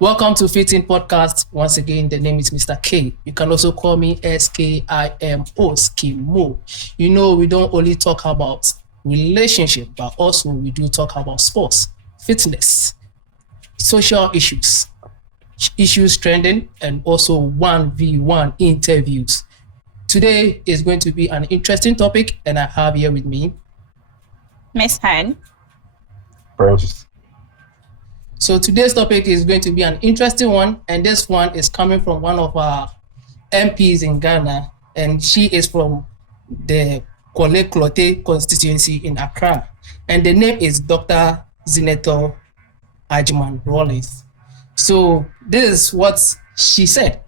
Welcome to Fitting Podcast. Once again, the name is Mr. K. You can also call me SKIMO, Skimo. You know, we don't only talk about relationship, but also we do talk about sports, fitness, social issues trending, and also 1v1 interviews. Today is going to be an interesting topic, and I have here with me Miss Han. Francis. So today's topic is going to be an interesting one, and this one is coming from one of our MPs in Ghana, and she is from the Korle Klottey constituency in Accra, and the name is Dr. Zinetho Agyeman Rawlings. So this is what she said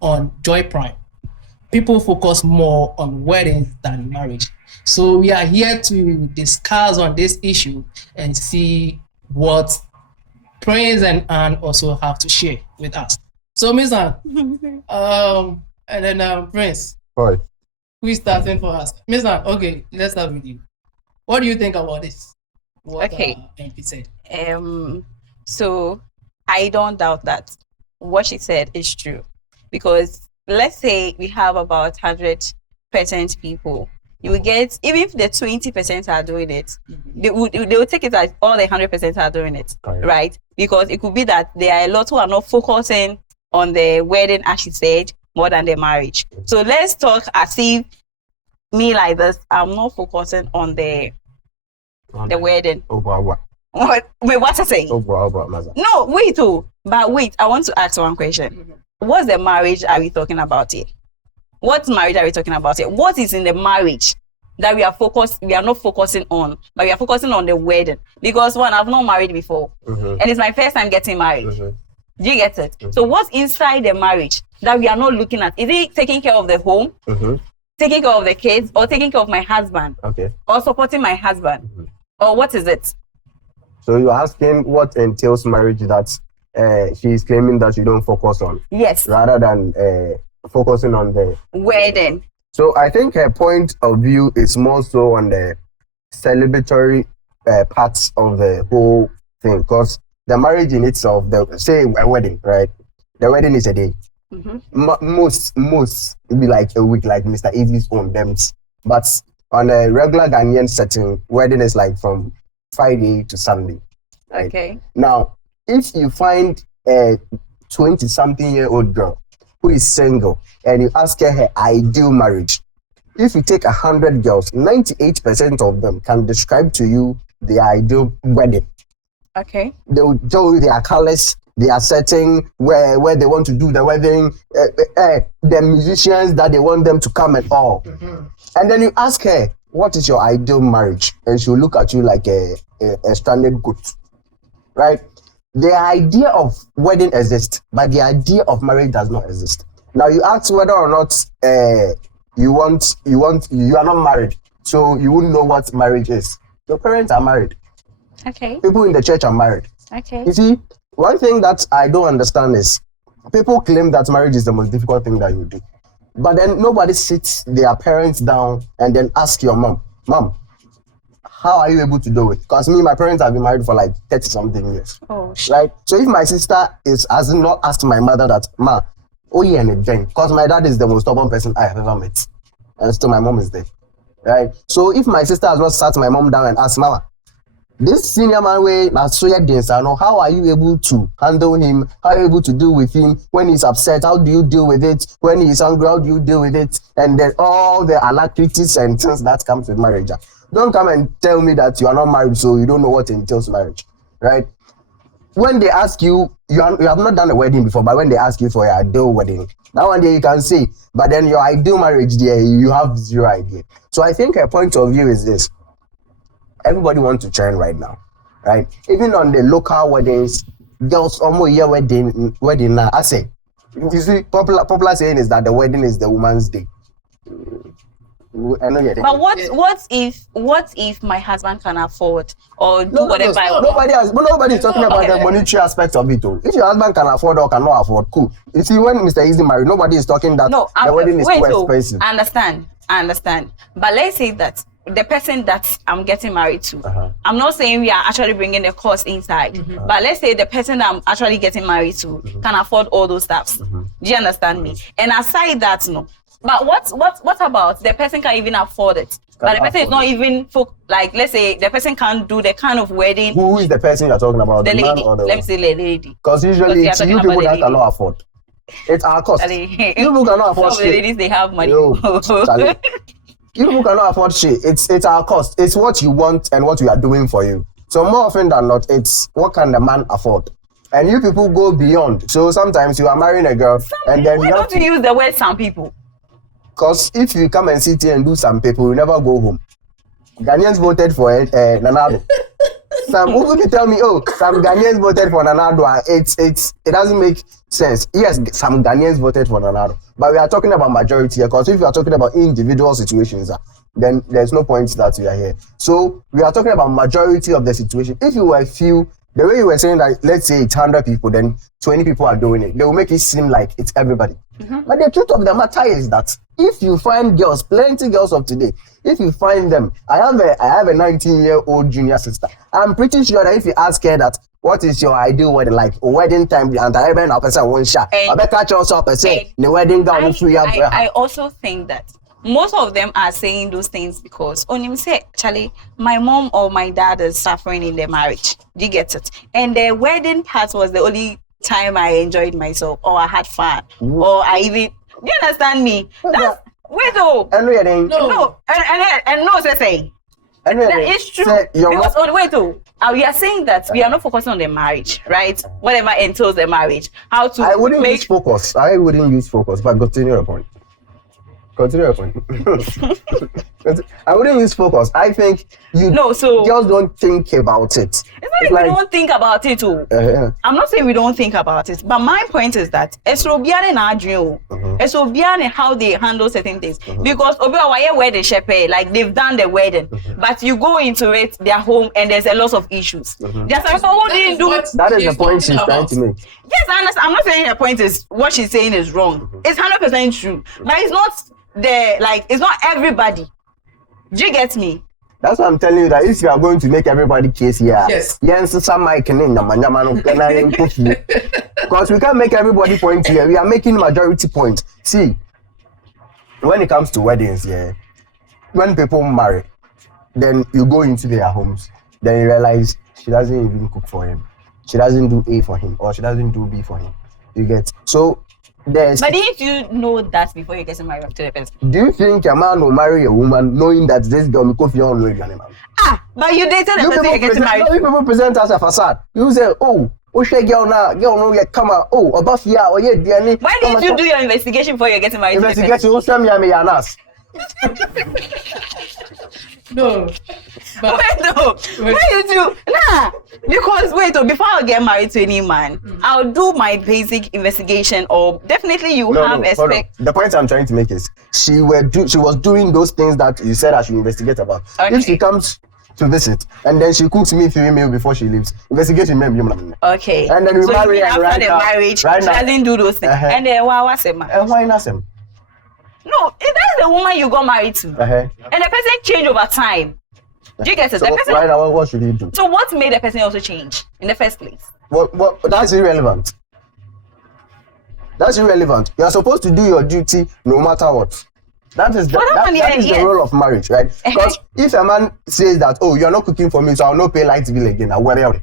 on Joy Prime. People focus more on weddings than marriage. So we are here to discuss on this issue and see what Prince and Anne also have to share with us. So, Miss Anne, and then Prince, Hi. who is starting for us? Miss Anne, okay, let's start with you. What do you think about this? What Okay. MP said. So I don't doubt that what she said is true, because let's say we have about 100% people. You will get, even if the 20% are doing it, they will take it as all the 100% are doing it, right? Because it could be that there are a lot who are not focusing on the wedding, as she said, more than the marriage. So let's talk as if me like this, I'm not focusing on the wedding. What? Wait, what's I saying? Maza. No, wait, but wait, I want to ask one question. What's the marriage are we talking about here? What marriage are we talking about here? What is in the marriage that we are not focusing on, but we are focusing on the wedding? Because one, I've not married before, and it's my first time getting married. Do you get it? So what's inside the marriage that we are not looking at? Is it taking care of the home, taking care of the kids, or taking care of my husband, or supporting my husband, or what is it? So you're asking what entails marriage that she is claiming that you don't focus on? Yes. Rather than focusing on the wedding. So I think her point of view is more so on the celebratory parts of the whole thing, because the marriage in itself, say a wedding, right? The wedding is a day. Most it be like a week, like Mr. Easy's own dems. But on a regular Ghanaian setting, wedding is like from Friday to Sunday. Right? Okay. Now, if you find a 20-something-year-old girl who is single and you ask her ideal marriage, if you take 100 girls, 98% of them can describe to you the ideal wedding. Okay. They will tell you their colors, their setting, where they want to do the wedding, the musicians that they want them to come and all. And then you ask her, what is your ideal marriage? And she'll look at you like a stranded goat, right? The idea of wedding exists, but the idea of marriage does not exist. Now you ask whether or not you are not married, so you wouldn't know what marriage is. Your parents are married. Okay. People in the church are married. Okay. You see, one thing that I don't understand is people claim that marriage is the most difficult thing that you do. But then nobody sits their parents down and then ask your mom, how are you able to do it? Because my parents have been married for like 30-something years. Oh, right? So if my sister has not asked my mother that, because my dad is the most stubborn person I have ever met. And still my mom is there. Right? So if my sister has not sat my mom down and asked, Mama, this senior man how are you able to handle him? How are you able to deal with him when he's upset? How do you deal with it? When he's angry, how do you deal with it? And then all the alacrities and things that comes with marriage. Don't come and tell me that you are not married, so you don't know what entails marriage, right? When they ask you, you have not done a wedding before, but when they ask you for your ideal wedding, that one day you can say, but then your ideal marriage there, you have zero idea. So I think her point of view is this. Everybody wants to trend right now, right? Even on the local weddings, girls almost year wedding now. I say, you see, popular saying is that the wedding is the woman's day. I know you're but what if my husband can afford or do whatever I want? Nobody is talking about the monetary aspect of it. If your husband can afford or cannot afford, cool. You see, when Mr. Easy married, nobody is talking that the wedding is too expensive. I understand. But let's say that the person that I'm getting married to. Uh-huh. I'm not saying we are actually bringing the cost inside, but let's say the person that I'm actually getting married to can afford all those stuffs. Do you understand me? And aside that, no. But what about the person can't even afford it? But the person is not even like, let's say the person can't do the kind of wedding. Who is the person you're talking about? The man lady. or the Let me say the lady. Because usually we are it's you talking people about the that lady. cannot afford. It's our cost. Charlie, You people cannot afford some of the shit. ladies, they have money. Yo, Charlie. You people cannot afford shit. It's our cost. It's what you want and what we are doing for you. So more often than not, it's what can the man afford. And you people go beyond. So sometimes you are marrying a girl and then Why you have don't you use the word some people? because if you come and sit here and do some people, you never go home. Ghanaians voted for Nanado. Some people can tell me, oh, some Ghanaians voted for Nanado. It doesn't make sense. Yes, some Ghanaians voted for Nanado, but we are talking about majority here. Because if you are talking about individual situations, then there's no point that we are here. So we are talking about majority of the situation. If you were few, the way you were saying that, let's say it's 100 people, then 20 people are doing it. They will make it seem like it's everybody. But the truth of the matter is that if you find girls, plenty girls of today, if you find them, I have a 19-year-old junior sister. I'm pretty sure that if you ask her that, what is your ideal wedding like? Wedding time, and I have a person one shot. I bet catch also a say the wedding gown free up. I also think that most of them are saying those things because on say, Charlie, my mom or my dad is suffering in their marriage. Do you get it? And the wedding part was the only time I enjoyed myself, or I had fun, or I even. Do you understand me? That's wait though. And wedding. No, and no, say. That is true. Because wait though. We are saying that we are not focusing on the marriage, right? Whatever entails the marriage. How to I wouldn't use focus. I wouldn't use focus, but continue your point. Continue your point. I wouldn't use focus. I think girls don't think about it. It's not like we don't think about it too. I'm not saying we don't think about it, but my point is that it's Robiane and Adrian. It's Robiane how they handle certain things. Because Obiwa wedding shepherd, like they've done the wedding, but you go into it, their home, and there's a lot of issues. There's some people who didn't do it. That is the point she's trying to make. Yes, I understand. I'm not saying her point is what she's saying is wrong. It's 100% true, but it's not it's not everybody. Do you get me? That's what I'm telling you, that if you are going to make everybody case here, yes, because we can't make everybody point here. We are making majority point. See, when it comes to weddings, when people marry, then you go into their homes, then you realize she doesn't even cook for him, she doesn't do A for him, or she doesn't do B for him. You get so. But if you know that before you get married to the person, do you think a man will marry a woman knowing that this girl will cook your own man? But you dated the person you get married. You people present as a facade. You say, oh, girl no come on, oh, above here, or yeah, why didn't you do your investigation before you get married? Investigation, you show me I'm a ass. No. But wait, you do? Nah. Because before I get married to any man, I'll do my basic investigation, or definitely expect. The point I'm trying to make is she was doing those things that you said I should investigate about. Okay. If she comes to visit and then she cooks me 3 meals before she leaves, investigation okay. And then we marry after right the now, marriage, right she now. doesn't do those things. And then why not him? No, that's the woman you got married to. And the person changed over time. Do you get it? So right now, what should he do? So what made the person also change in the first place? What? That's irrelevant. That's irrelevant. You are supposed to do your duty no matter what. That is the role of marriage, right? Because if a man says that, oh, you are not cooking for me, so I'll not pay light bill again, whatever.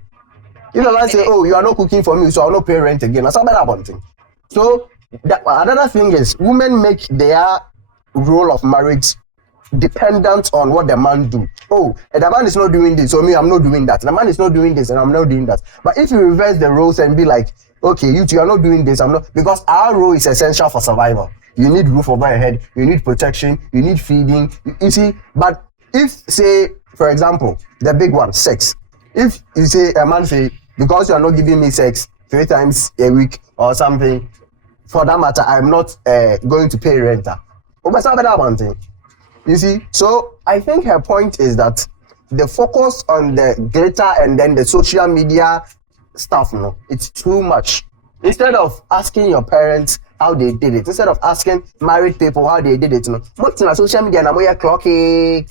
If a man say, oh, you are not cooking for me, so I'll not pay rent again, that's about one thing. So another thing is, women make their role of marriage dependent on what the man do. Oh, and the man is not doing this, so me, I'm not doing that. The man is not doing this, and I'm not doing that. But if you reverse the roles and be like, okay, you two are not doing this, I'm not, because our role is essential for survival. You need roof over your head, you need protection, you need feeding. You see, but if, say, for example, the big one, sex. If you say, a man say, because you are not giving me sex 3 times a week or something, for that matter, I'm not going to pay rent. You see, so I think her point is that the focus on the glitter and then the social media stuff, it's too much. Instead of asking your parents how they did it. Instead of asking married people how they did it, you know, most on social media na moya clocky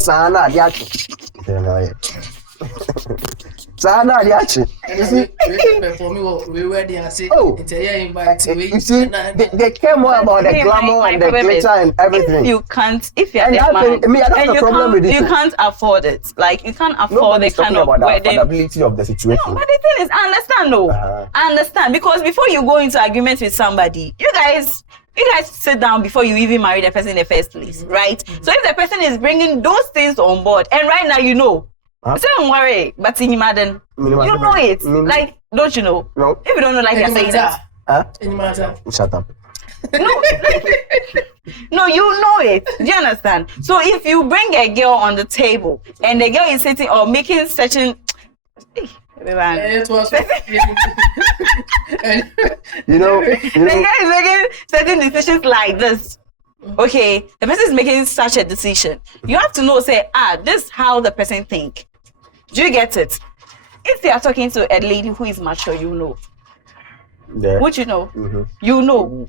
sana adiachi. Sana adiachi. You see? For me, we were there. Say, Oh. it's a invite. You see, they care more about the See, glamour my and the problem is, glitter and everything. If you can't, if you're And the that man, thing- me, I don't have and a problem with it. you can't afford it. Like you can't afford the Nobody's kind talking of about the wedding. affordability of the situation. No, but the thing is, I understand, no. Uh-huh. I understand because before you go into agreement with somebody, you guys sit down before you even marry the person in the first place, right? So if the person is bringing those things on board, and right now you know, Huh? so don't worry, but in Madden, you Minimum- know it. minimum- Like, don't you know? No. If you don't know, like you're saying that. Huh? Any matter. Shut up. No, no, you know it. Do you understand? So if you bring a girl on the table and the girl is sitting or making certain, It was. You know, the girl is making certain decisions like this. Okay, the person is making such a decision. You have to know, say, this is how the person think. Do you get it? If you are talking to a lady who is mature, you know. yeah. Would you know? Mhm. You know.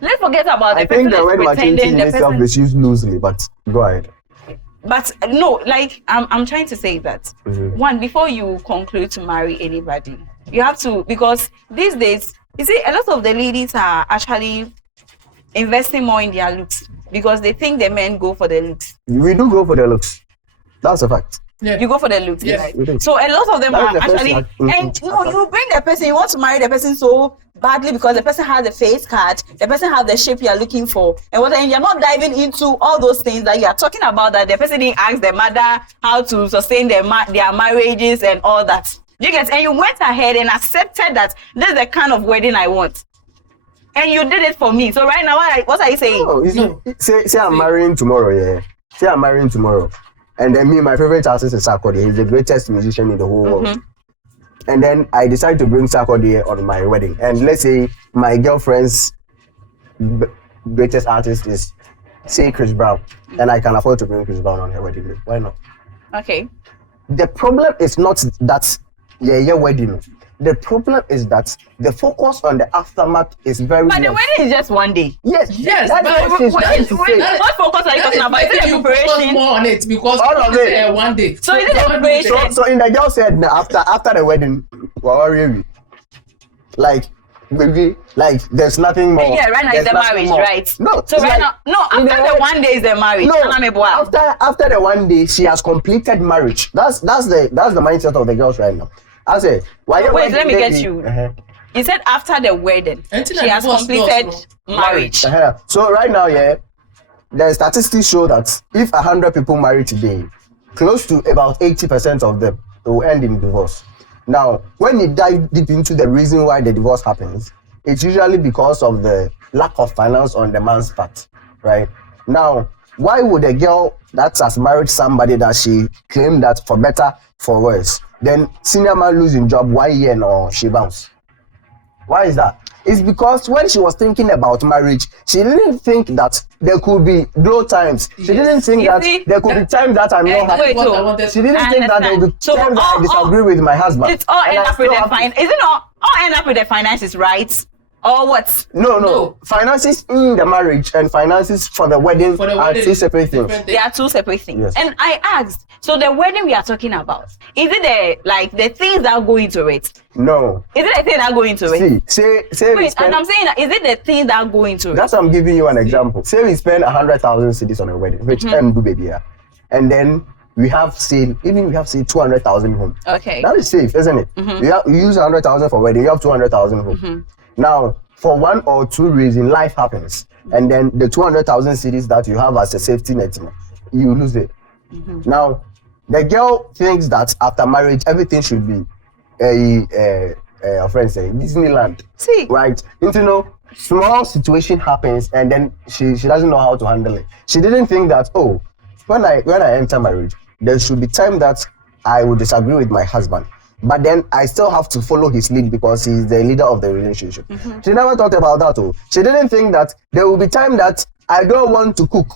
Let's forget about the I person think the word that's maturity pretending in the itself person. is used loosely, but go ahead. But no, like I'm trying to say that Mhm. one, before you conclude to marry anybody, you have to, because these days, you see, a lot of the ladies are actually investing more in their looks because they think the men go for the looks. We do go for the looks. That's a fact. Yeah. You go for the looks, Yes, right? we do. So a lot of them That is are the first actually, thing. and no, you bring the person, you want to marry the person so badly because the person has the face card, the person has the shape you are looking for, and you're not diving into all those things that you are talking about, that the person didn't ask the mother how to sustain their marriages and all that. You get, and you went ahead and accepted that this is the kind of wedding I want. And you did it for me. So right now, what are you saying? Oh, you see, No. say I'm marrying tomorrow, yeah. Say I'm marrying tomorrow. And then me, my favorite artist is Sarkodie. He's the greatest musician in the whole world. And then I decide to bring Sarkodie on my wedding. And let's say my girlfriend's greatest artist is, say, Chris Brown. And I can afford to bring Chris Brown on her wedding day. Why not? Okay. The problem is not that yeah wedding. The problem is that the focus on the aftermath is very But the less. wedding is just one day. Yes, Yes, that's but what she's What trying to say. focus are you talking about? Is it the focus preparation? more on it because All of it's, it. one day. So is it the don't do it. preparation? So in the girl said nah, after the wedding, what are we? Like baby, like there's nothing more. Yeah, right now There's it's the nothing marriage, more. right? No. So it's right like, now, in after the one day is the marriage. No, After after the one day, she has completed marriage. That's the mindset of the girls right now. I say, why? Wait, let me get you. Uh-huh. You said after the wedding, Until she I has divorce completed laws, marriage. Uh-huh. So right now, yeah, the statistics show that if 100 people marry today, close to about 80% of them will end in divorce. Now, when you dive deep into the reason why the divorce happens, it's usually because of the lack of finance on the man's part, right? Now, why would a girl that has married somebody that she claimed that for better, for worse, then senior man losing job 1 year or she bounce? Why is that? It's because when she was thinking about marriage, she didn't think that there could be low times. She didn't think You that see, there could be times that I'm not happy. wait, What I so wanted. She didn't I think that there will be understand. So times that I all- disagree with my husband. it's all And end I up with still the have to- fine. Is it all end up with the finances, right? Or what? No. No. Finances in the marriage and finances for the wedding For the are wedding, two separate things. different They are two separate things. Yes. And I asked, so the wedding we are talking about, is it the things that go into it? No. Is it the thing that go into it? See, say we Wait, spend, and I'm saying that, is it the thing that go into it? that's why I'm giving you an example. Say we spend 100,000 cedis on a wedding, which end do baby, yeah. And then we have say 200,000 home. Okay. That is safe, isn't it? You use 100,000 for wedding, you have 200,000 home. Now, for one or two reasons, life happens, and then the 200,000 cedis that you have as a safety net, you lose it. Now, the girl thinks that after marriage, everything should be a friend say Disneyland, See. right? Small situation happens, and then she doesn't know how to handle it. She didn't think that when I enter marriage, there should be time that I would disagree with my husband, but then I still have to follow his lead because he's the leader of the relationship. She never thought about that. She didn't think that there will be time that I don't want to cook.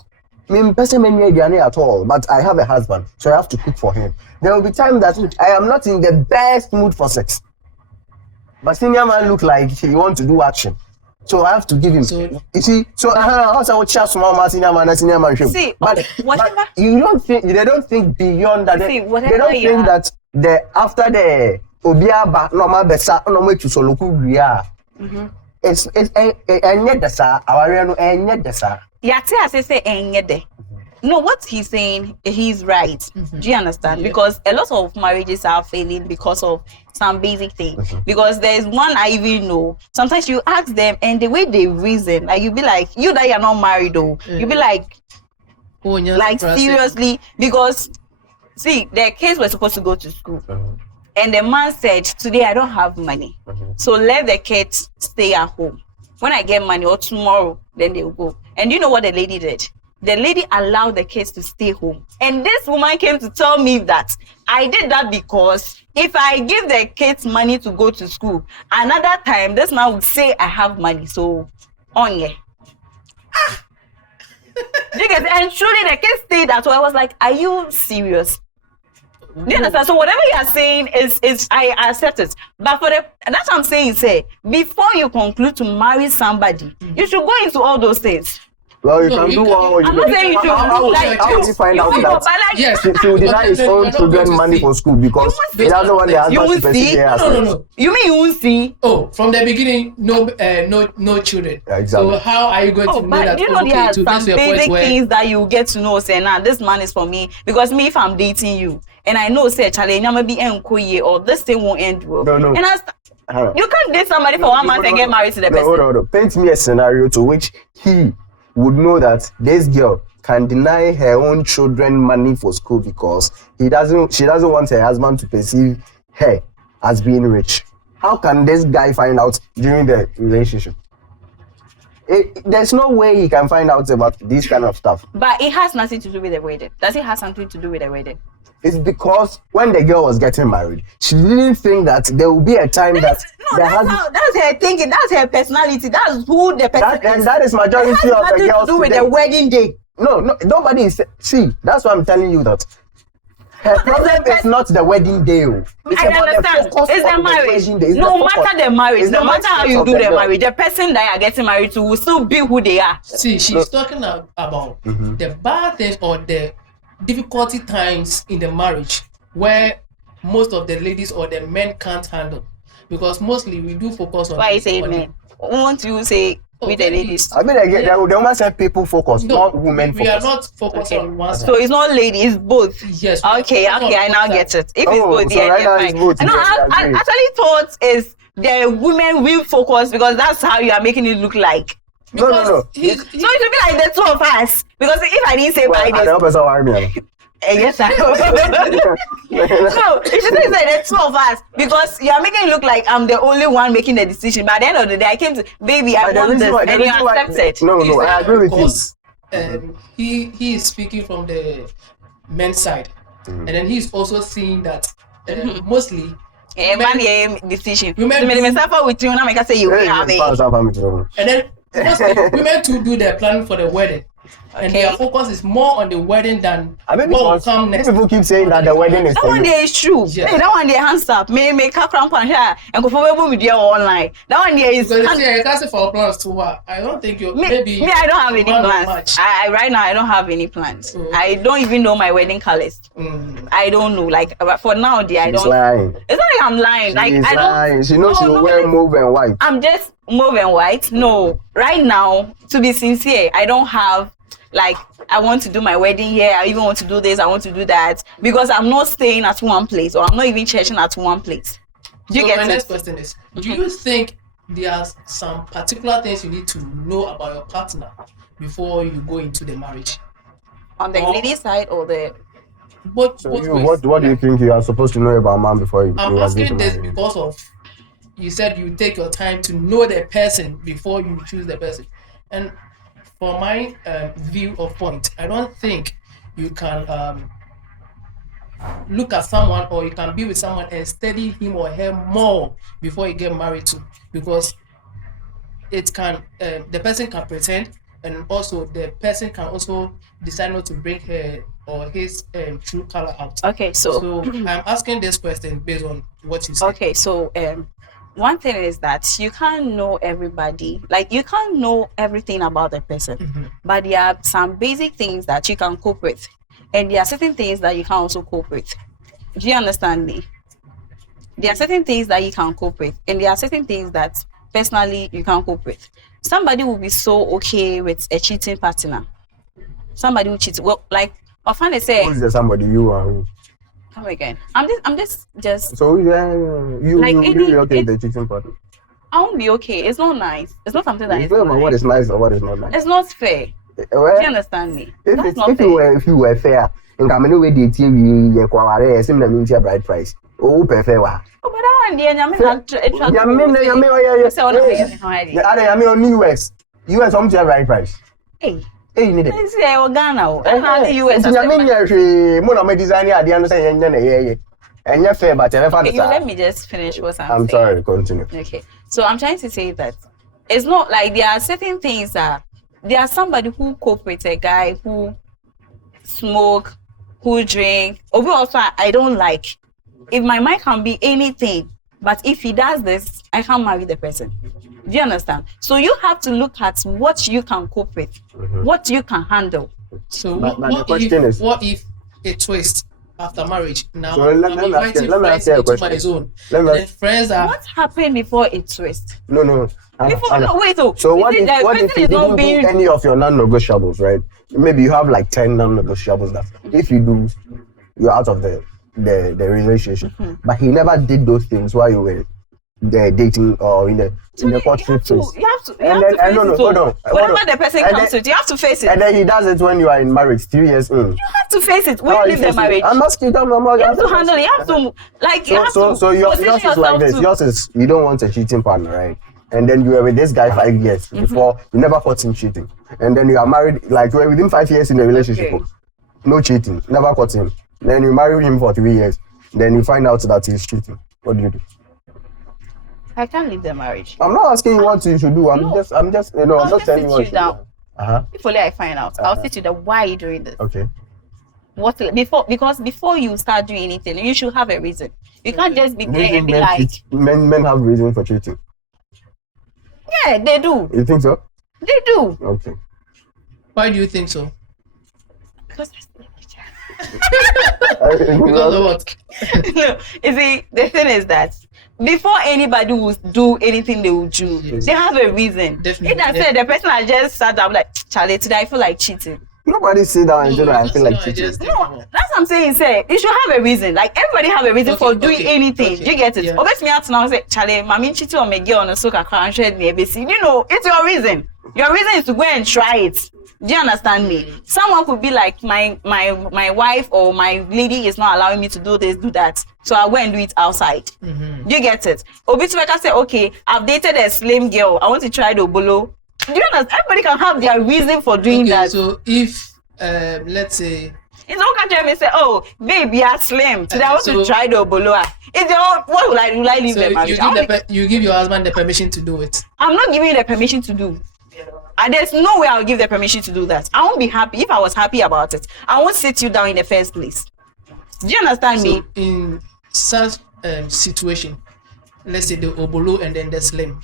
Person at all, but I have a husband, so I have to cook for him. There will be time that I am not in the best mood for sex, but senior man look like he want to do action. So I have to give him. So- you see, so also what share small man, senior man. See, but whatever. you don't think they don't think beyond that. See, They whatever don't you think are- that after the Obiaba normal besa normal to soloku ria. It's enye desa aware no enye desa. Yate as say enyede. No, what he's saying, he's right. Do you understand? Yeah. Because a lot of marriages are failing because of some basic things. Because there's one I even know. Sometimes you ask them, and the way they reason, like you be like, you that you're not married though, you be like Oh, yeah, seriously, because see, their kids were supposed to go to school. And the man said, today I don't have money. So let the kids stay at home. When I get money or tomorrow, then they'll go. And you know what the lady did? The lady allowed the kids to stay home. And this woman came to tell me that I did that because if I give the kids money to go to school, another time this man would say I have money. So on yeah. You get it? And truly the kids stayed at home. I was like, are you serious? Do you understand? So whatever you are saying is I accept it. But that's what I'm saying, say, before you conclude to marry somebody, you should go into all those things. Well, you No, can you do can- one. I'm not saying you should How would you find out that? Yes. She will deny his But own you're not children going to money see. for school because You he doesn't want the You husband won't to pursue see. their No. You mean you won't see? Oh, from the beginning, no children. Yeah, exactly. So how are you going Oh, to know but that? you know there are to get some to a point basic where things that you get to know. Say, nah, this man is for me. Because me, if I'm dating you, and I know, say, Charlie, I'm be enkoye, or this thing won't end well. No. And you can't date somebody for 1 month and get married to the person. Hold on. Paint me a scenario to which he would know that this girl can deny her own children money for school because she doesn't want her husband to perceive her as being rich. How can this guy find out during the relationship? There's no way he can find out about this kind of stuff. But it has nothing to do with the wedding. Does it have something to do with the wedding? It's because when the girl was getting married, she didn't think that there will be a time that That's her thinking. That's her personality. That's who the person is. and that is majority It has of the nothing girls to do with today. the wedding day. No, nobody is. See, that's why I'm telling you that her problem is not the wedding day. It's I about understand. the focus It's the on marriage. wedding day. It's No the focus. matter the marriage, It's no the matter how mindset you of do the girl. marriage, the person that you are getting married to will still be who they are. see, she's talking about the bad things or the difficulty times in the marriage where most of the ladies or the men can't handle, because mostly we do focus on. Why you say on men? Won't you say with the maybe. ladies? I mean, again, the woman said people focus, No, not women we are focus. not focused Okay. on one side. So it's not lady, it's both. Yes. we are Okay, focused on I now one get side. it. If Oh, it's both, so yeah, right now fine. it's both, No, yes, I I agree. actually thought is the women will focus because that's how you are making it look like. No. Because he's- So it should be like the two of us. Because if I didn't say Well, by I this, hope it's all right, yes, I No, it should be like the two of us because you are making it look like I'm the only one making the decision. But at the end of the day, I came to, baby, I But the want reason this, why- the and you reason why- accepted. No, he's I agree with you. because, he is speaking from the men's side, and then he's also seeing that mostly Eh, man, yeah, decision. Women So, do- me suffer with you, now make I say you will have it. and then mostly women too do their planning for the wedding, and Okay. their focus is more on the wedding than I mean, what will because come next. people keep saying that the wedding is That for one you. day is true. Yeah. Hey, that one day hands up. Me cramp and share and go for with you online. That one day is. Because you see, I can't say for plans too. I don't think you maybe. Me, I don't have any one or plans. much. I right now I don't have any plans. Oh. I don't even know my wedding colors. I don't know. Like but for now, dear, I She's don't. lying. It's not like I'm lying. Like She's I don't. lying. She knows she No, will no, wear no. mauve and white. I'm just moving white. No, right now, to be sincere, I don't have like I want to do my wedding here. I even want to do this. I want to do that because I'm not staying at one place or I'm not even churching at one place. Do you So get my it? next question is: do you think there are some particular things you need to know about your partner before you go into the marriage? On the lady side or the Both So ways. what do you think you are supposed to know about a man before you I'm agree asking to this marry him? because of you said you take your time to know the person before you choose the person, and for my view of point, I don't think you can look at someone or you can be with someone and study him or her more before you get married to, because it can the person can pretend, and also the person can also decide not to bring her or his true color out. okay. So So I'm asking this question based on what you said. okay. So one thing is that you can't know everybody. Like, you can't know everything about a person, but there are some basic things that you can cope with, and there are certain things that you can also cope with. Do you understand me? There are certain things that you can cope with, and there are certain things that personally you can't cope with. Somebody will be so okay with a cheating partner. Somebody will cheat. Well, like often they say, Who is the somebody you are? Who? come again. I'm just. So you Like you any- really okay with it- the cheating partner? I won't be okay. It's not nice. It's not something that It's is not about what nice. is nice or what is not nice. It's not fair. Well, Do you understand me? That's not if fair. you were fair, in Camino with the TV, you acquire a similar means your bride price. Oh, prefer what? Oh, but that one, dear, nyame na tra- tra- Yami, Say, oh, no, yeah, no, I did. the other Yami on US. US, how much your bride price? Hey, Hey, you need it. let's say I Ghana. Oh, and how the US. Yami, Mona design at the end of saying, yeah, and you're fair, but I You let me just finish what I'm I'm saying. sorry, continue. Okay, so I'm trying to say that it's not like there are certain things that there are somebody who cope with a guy who smoke, who drink, or also I don't like. If my mind can be anything, but if he does this, I can't marry the person. Do you understand? So you have to look at what you can cope with, what you can handle. So But the what question if is- what if a twist after marriage? Now So let I'm me ask inviting you- let me friends ask you a into question. my zone. Let me And then ask- friends are What happened before a twist? No. Before, no, wait. Oh, So what is it if that what person if you is not didn't do being any of your non-negotiables, right? Maybe you have like 10 non-negotiables that if you do, you're out of the relationship. But he never did those things while you were dating or in the courtship phase. You have to And face then- no, it. hold on. Whatever the person And comes then- with, you have to face it. And then he does it when you are in marriage, 3 years in. You have to face it when How are you leave the facing it? marriage. I'm asking you, You have to handle it. You have to like. You have to So yours position is like yourself this. to- Yours is you don't want a cheating partner, right? And then you were with this guy 5 years before you never caught him cheating. And then you are married, like you were within 5 years in the relationship. Okay. No cheating, never caught him. Then you marry him for 3 years. Then you find out that he's cheating. What do you do? I can't leave the marriage. I'm not asking you what you should do. I'm No. just I'm I'll just just telling you sit what you you should down. do. Uh-huh. If only I find out, I'll sit you down. Why are you doing this? Okay. Because before you start doing anything, you should have a reason. You can't just be Do you there and think be like, men have reason for cheating? yeah, they do. You think so? They do. Okay. why do you think so? Because Because of what? no, you see, the thing is that before anybody will do anything they will do, Yes. they have a reason. Definitely, If that yeah. said the person has just sat down like, Charlie, today I feel like cheating. Nobody sit down and say that I feel like No, I cheating. just think No, about- that's what I'm saying. Say you should have a reason. Like everybody have a reason Okay, for doing okay, anything. okay, Do you get it? yeah. Obviously, me out now say, Charlie, mommy cheating on my girl on the soca crown shed me ABC. You know, it's your reason. Your reason is to go and try it. Do you understand me? Someone could be like, my wife or my lady is not allowing me to do this, do that. So I'll go and do it outside. Do you get it? Obitubeka say, okay, I've dated a slim girl. I want to try the obolo. Do you understand? Everybody can have their reason for doing Okay, that. so if let's say It's not catch me say, oh, baby, you're slim. Today I want So- to try the obolo. It's your what will I leave so the marriage? you give your husband the permission to do it. I'm not giving you the permission to do. And there's no way I'll give the permission to do that. I won't be happy. If I was happy about it, I won't sit you down in the first place. Do you understand me? So in such situation, let's say the obolo and then the slim.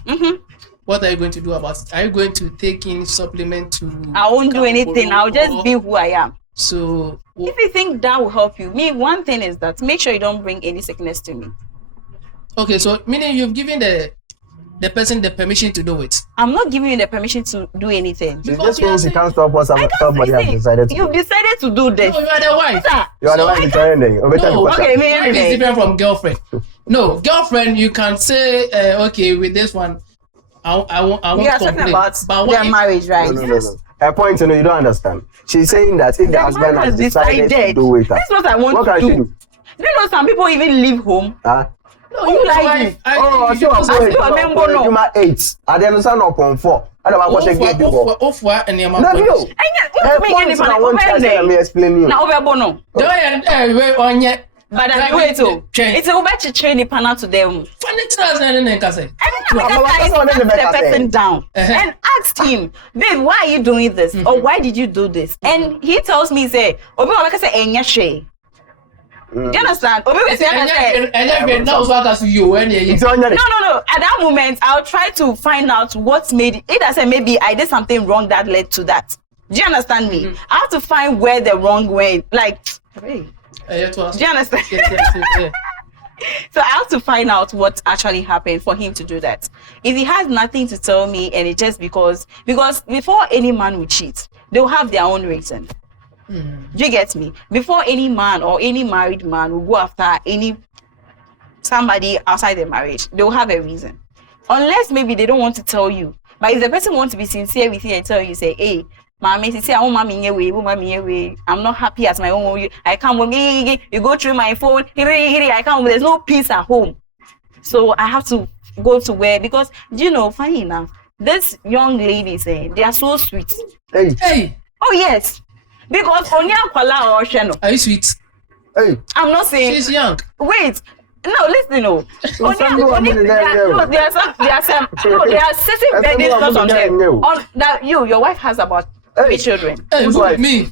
What are you going to do about it? Are you going to take in supplement to? I won't do become anything. obolo I'll just or- be who I am. So If you think that will help you, me, one thing is that make sure you don't bring any sickness to me. okay, so meaning you've given the person the permission to do it. I'm not giving you the permission to do anything. It Because just you are means you saying- can't stop what somebody has Listen, decided to you've do. decided to do this. No, you are the wife. Sir, You are the one in trying to No, okay, me, Wife is me. different from girlfriend. No, girlfriend, you can say, okay, with this one, I won't We are talking complain. about But what their if- marriage, right? No. Her point, you don't understand. She's saying that if the The husband man has decided to do with her, This is what I want what to can do. she do? Do you know some people even leave home? Huh? No, Who you like like you? Oh, you so I'm just- going still a member, no. to my 8. I don't understand upon 4. I don't know what she get people. Ofwa and your No, man. no. And yet, what's me getting I want to let me explain you. Now, over no. Wait on yet. But I wait to. It's over to train the partner to them. Funny trust and then can say. Every time but I that's what sat the the Becca person said. down and asked him, babe, why are you doing this? Or why did you do this? And he tells me, say, Obi Wabeka say, Enya she. Do you understand? Or maybe And now what as you when you It's on your- no. At that moment, I'll try to find out what made it. Either say maybe I did something wrong that led to that. Do you understand me? I have to find where the wrong went. Like, hey, do you understand? Yeah. So I have to find out what actually happened for him to do that. If he has nothing to tell me and it's just because before any man will cheat, they'll have their own reason. Do you get me? Before any man or any married man will go after somebody outside their marriage, they'll have a reason. Unless maybe they don't want to tell you. But if the person wants to be sincere with you and tell you, say, hey, mommy, say, I want mommy away. I'm not happy at my own. I can't with me. You go through my phone. I can't. There's no peace at home. So I have to go to where, because funny enough, this young ladies, they are so sweet. Hey, Oh yes. Because Onya Kwala or Sheno. Are you sweet? hey. I'm not saying She's young. wait. No, listen, no. There are certain burdens on them. On that your wife has about 3 children. Hey, Who's look wife? at me.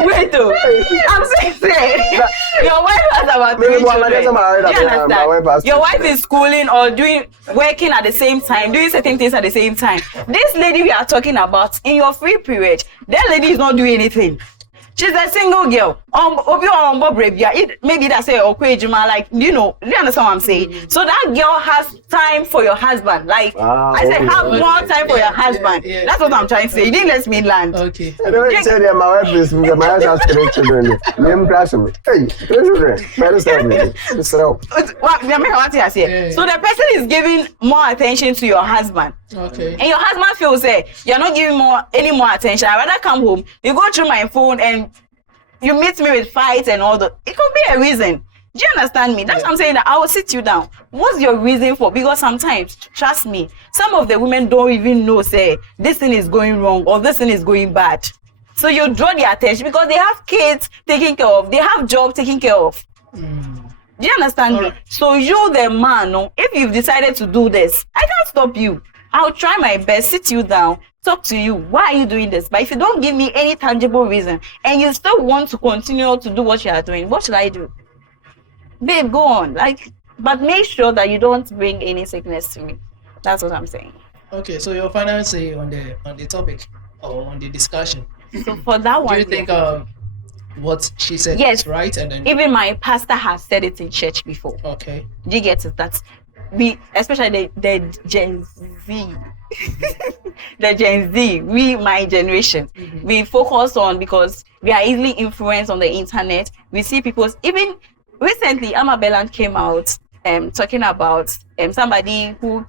Wait, though. I'm saying your wife has about 3 Maybe one children. doesn't marry Do you that, my wife has understand? Your 2 wife is schooling or working at the same time, doing certain things at the same time. This lady we are talking about, in your free period, that lady is not doing anything. She's a single girl. Maybe that's say Okwejuma, like, do you understand what I'm saying? So that girl has time for your husband. Like, I said, have more time for your husband. Yeah. That's what I'm trying to say. You didn't let me land. Okay. I don't tell you, my wife has 3 children. Name class me. Hey, 3 children. Better start me. So Yeah. So the person is giving more attention to your husband. Okay. And your husband feels you're not giving any more attention. I'd rather come home, you go through my phone and you meet me with fights and all that. It could be a reason. Do you understand me? That's what I'm saying, that I will sit you down. What's your reason for? Because sometimes, trust me, some of the women don't even know, say, this thing is going wrong or this thing is going bad. So you draw their attention because they have kids taking care of, they have job taking care of. Do you understand me? Alright. So you, the man, if you've decided to do this, I can't stop you. I'll try my best, sit you down, talk to you. Why are you doing this? But if you don't give me any tangible reason and you still want to continue to do what you are doing, what should I do? Babe, go on. But make sure that you don't bring any sickness to me. That's what I'm saying. Okay. So your final say on the topic or on the discussion. So for that one, Do you think what she said Yes. is right? And then even my pastor has said it in church before. okay. Do you get it? That we, especially the Gen Z, the Gen Z, my generation, we focus on, because we are easily influenced on the internet. We see people's, even recently, Amma Belland came out talking about somebody who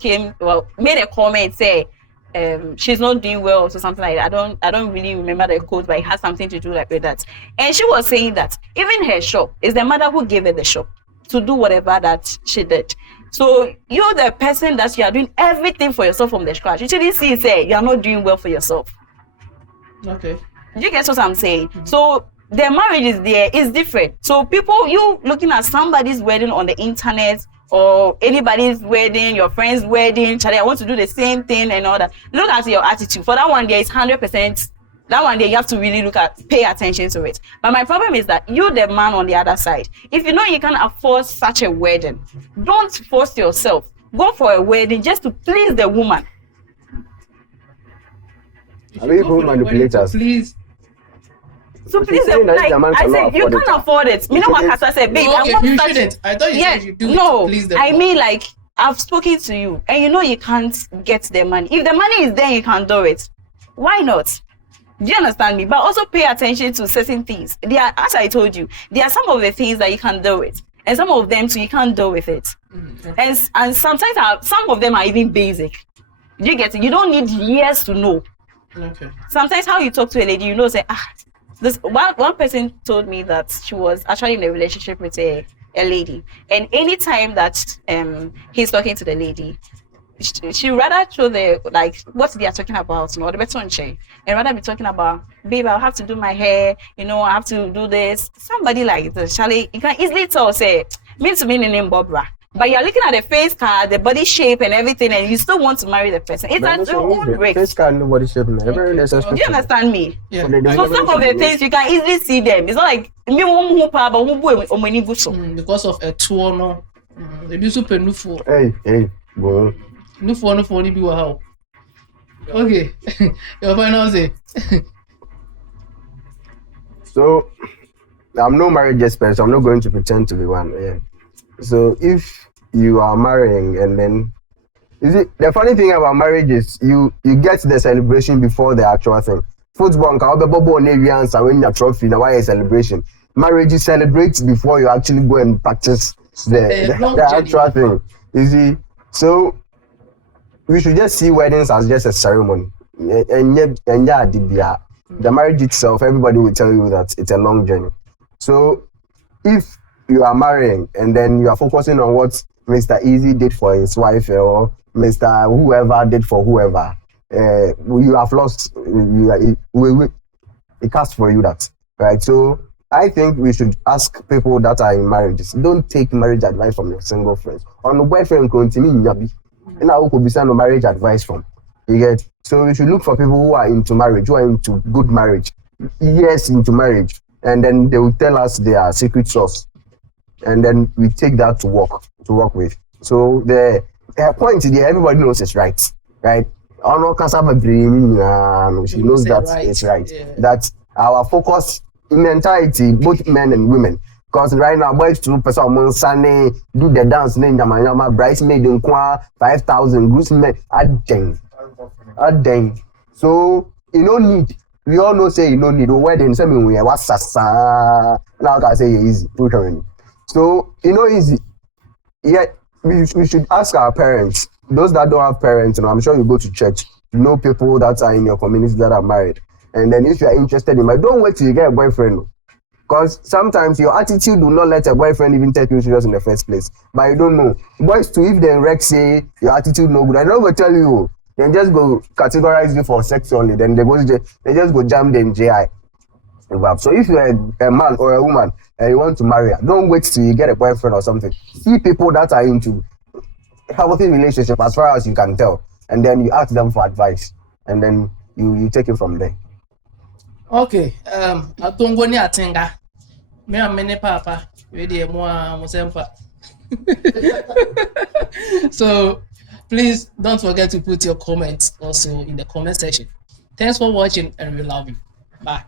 made a comment, say she's not doing well or something like that. I don't really remember the quote, but it has something to do with that. And she was saying that even her shop is the mother who gave her the shop to do whatever that she did. So you're the person that you are doing everything for yourself from the scratch. You shouldn't see, say, you are not doing well for yourself. Okay. Do you get what I'm saying? So the marriage is there, is different. So people, you looking at somebody's wedding on the internet or anybody's wedding, your friend's wedding, Charlie, I want to do the same thing and all that. Look at your attitude. For that one there is 100%. That one day you have to really pay attention to it. But my problem is that you, the man on the other side, if you know you can afford such a wedding, don't force yourself. Go for a wedding just to please the woman. Are we even manipulators? Please. So But please, you're saying that like, the man I cannot said, you afford can't it. afford it. You know what Kasa said, babe, I Okay, want you such- shouldn't. I thought you Yeah, said you do it no, to please them. I mean, like, I've spoken to you and you know you can't get the money. If the money is there, you can do it. Why not? Do you understand me? But also pay attention to certain things. There are, as I told you, there are some of the things that you can do it, and some of them too you can't do with it. Okay. And sometimes some of them are even basic. Do you get it? You don't need years to know. Okay. Sometimes how you talk to a lady, you know, say, this one person told me that she was actually in a relationship with a lady, and anytime that he's talking to the lady, she rather show the, like, what they are talking about, you know, the better on chain, and rather be talking about, babe, I'll have to do my hair, you know, I have to do this. Somebody like this, Charlie, you can easily tell, say, mean to me in name Barbara. But you're looking at the face card, the body shape, and everything, and you still want to marry the person. It's at your own risk. Face card, nobody shape. Very necessary. Do you understand me? Yeah. So some of the things you can easily see them. It's not like me Because of a tour, no. Maybe super nufo. Hey, go. Nufo, ni be how. Okay, your final say. So, I'm no marriage expert, so I'm not going to pretend to be one. Yeah. So, if you are marrying and then, you see, the funny thing about marriage is you get the celebration before the actual thing. Football, when your trophy, now why a celebration? Marriage you celebrate before you actually go and practice the actual thing. You see, so we should just see weddings as just a ceremony. And yet, the marriage itself, everybody will tell you that it's a long journey. So, if you are marrying and then you are focusing on what Mr. Easy did for his wife or Mr. Whoever did for whoever, you have lost. It casts for you that, right? So, I think we should ask people that are in marriages. Don't take marriage advice from your single friends. On the boyfriend, continue nyabi. And I could be sending marriage advice from. You get? So we should look for people who are into marriage, who are into good marriage, years into marriage, and then they will tell us their secret sauce, and then we take that to work with. So the point there, everybody knows it's right? She knows that right. It's right. Yeah. That our focus in entirety, both men and women. Because right now, boys to person Sunday do the dance, name Yama, bridesmaid in 5,000, groomsmen at dang. So you don't need. We all know say you don't need a wedding. Say me we what sasa. Now I say easy. So easy. Yet we should ask our parents. Those that don't have parents, I'm sure you go to church. You know people that are in your community that are married. And then if you are interested in marriage, don't wait till you get a boyfriend. Because sometimes your attitude will not let a boyfriend even take you serious in the first place. But you don't know. Boys too, if they wreck say your attitude no good, I don't go tell you. They just go categorize you for sex only. Then they just go jam them JI. So if you're a man or a woman and you want to marry her, don't wait till you get a boyfriend or something. See people that are into healthy relationship as far as you can tell. And then you ask them for advice. And then you take it from there. Okay. Atongo ni atenga. Me amene papa. We dey mo musempa. So please don't forget to put your comments also in the comment section. Thanks for watching and we love you. Bye.